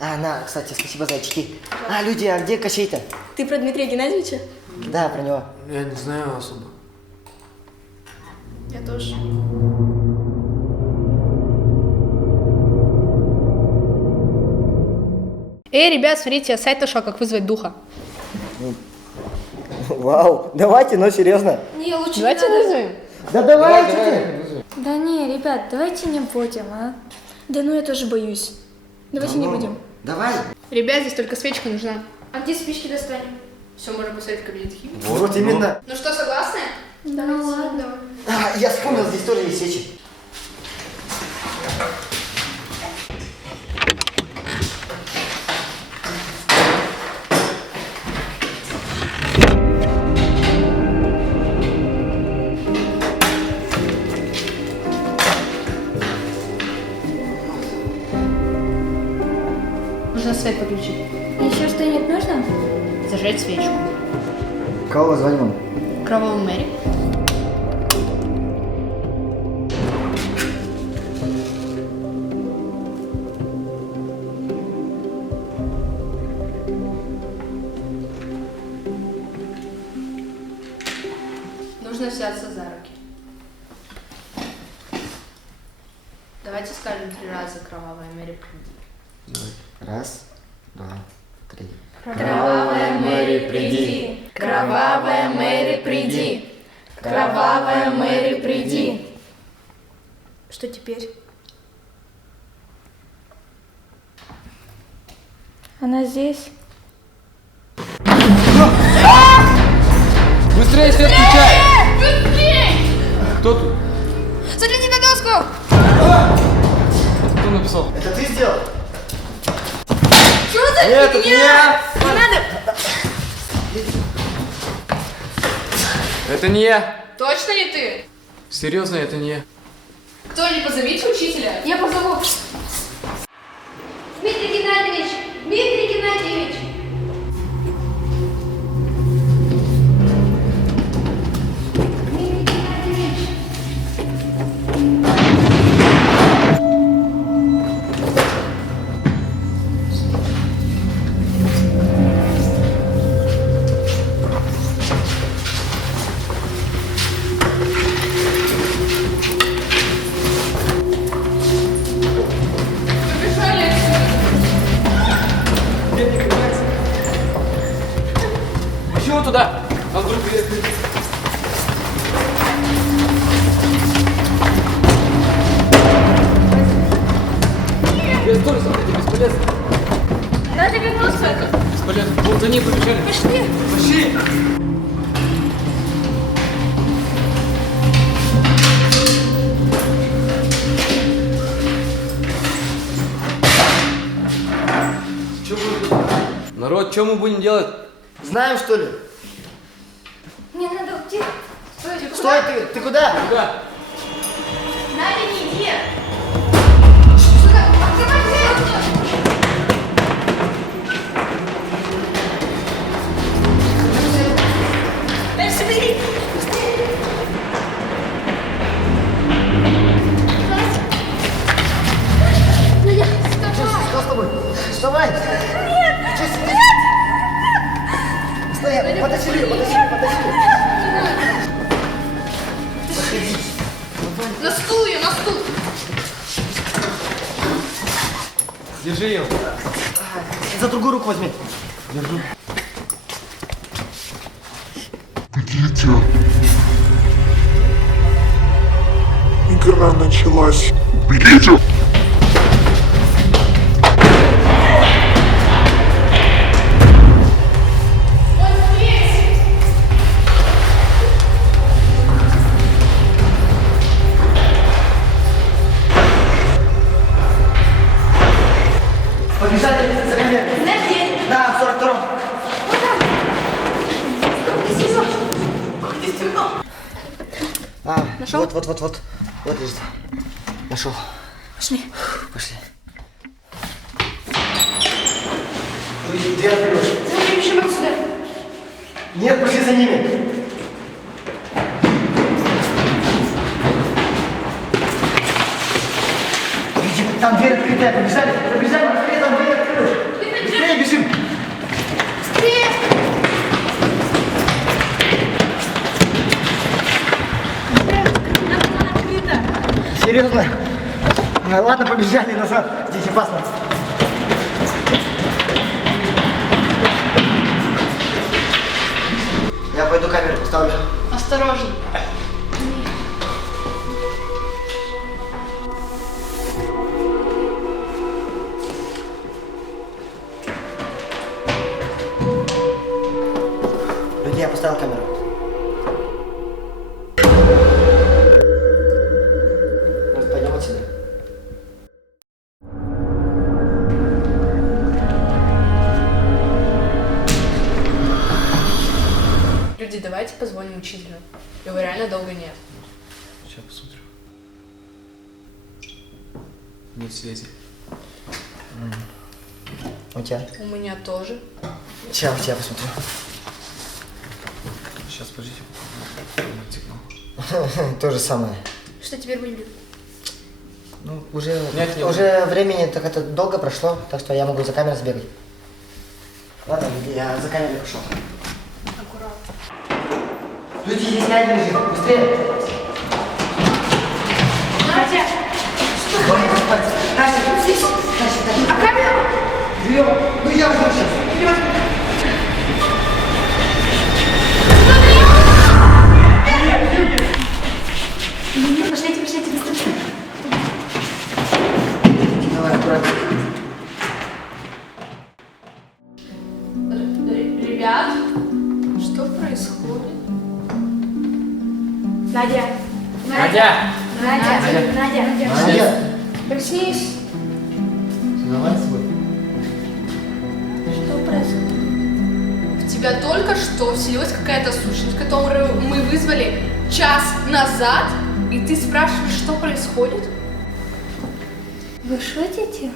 На, кстати, спасибо, зайчики. Люди, а где Кощей-то? Ты про Дмитрия Геннадьевича? Да, про него. Я не знаю особо. Я тоже. Ребят, смотрите, сайт нашел, как вызвать духа. Вау, давайте, но серьезно. Не, лучше Давайте не надо. вызовем. Да давайте. Да не, ребят, давайте не будем, а. Да ну я тоже боюсь. Давайте не будем. Давай. Ребят, здесь только свечка нужна. А где спички достанем? Все, можно поставить в кабинет химии. Вот именно. Ну что, согласны? Да ну ладно. Я вспомнил, здесь тоже есть свечи. Нужно свет подключить. Еще что-нибудь нужно? Зажечь свечку. Кого звоним? Кровавую Мэри. Нужно взяться за руки. Давайте скажем 3 раза «Кровавая Мэри, приди». Раз, два, три. Кровавая Мэри, приди. Кровавая Мэри, приди. Кровавая Мэри, приди. Что теперь? Она здесь? Быстрее свет включай! Кто тут? Загляни на доску! Кто написал? Это ты сделал? Что за Нет, это я! Не надо! Это не я. Точно не ты? Серьезно, это не я. Кто-нибудь позовите учителя? Я позову. Дмитрий Геннадьевич! Дмитрий Геннадьевич! Дмитрий Геннадьевич! Чего туда? А вдруг я... Стой, смотрите, бесполезно. Надо вернуться. Бесполезно. Вон за ней побежали. Пошли. Пошли! Что будем? Народ, что мы будем делать? Знаем, что ли? Мне надо уйти. Стой, Стой, ты куда? Куда? Надя, не иди. Сюда, открывай дверь. Дальше собери. Надя, вставай. Что с тобой? Вставай! Нет. Что сидишь? Стой, потащи ее. На стул ее, на стул. Держи ее. За другую руку возьми. Держу. Идите. Игра началась. Берите! Побежали за камерой. Да, в 42-м. Нашел? Вот. Вот лежит. Нашел. Пошли. Пошли. Дверь открылась. Давай бежим отсюда. Нет, пошли за ними. Там дверь открытая, побежали, быстрее, там дверь открылась. Серьезно? Ну, ладно, побежали назад. Здесь опасно. Я пойду камеру поставлю. Осторожно. Люди, я поставил камеру. Может, пойдем отсюда? Люди, давайте позвоним учителю. Его реально долго нет. Сейчас посмотрю. Нет связи. У тебя? У меня тоже. Сейчас, у тебя посмотрю. Сейчас, подождите. Сигнал. То же самое. Что теперь будем делать? Ну, уже, Нет, не уже времени так это долго прошло, так что я могу за камерой сбегать. Ладно, люди, я за камерой пошел. Аккуратно. Люди, здесь не один лежит. Быстрее! Надя! Настя, здесь! Настя, а камера? Берем. Ну я возьму сейчас. Пошлите, пошлите, быстрее. Давай, аккуратно. Ребят, что происходит? Надя. Надя! Надя! Проснись. Давай с собой. Что происходит? В тебя только что вселилась какая-то сущность, которую мы вызвали час назад, и ты спрашиваешь, что происходит? Вы шутите?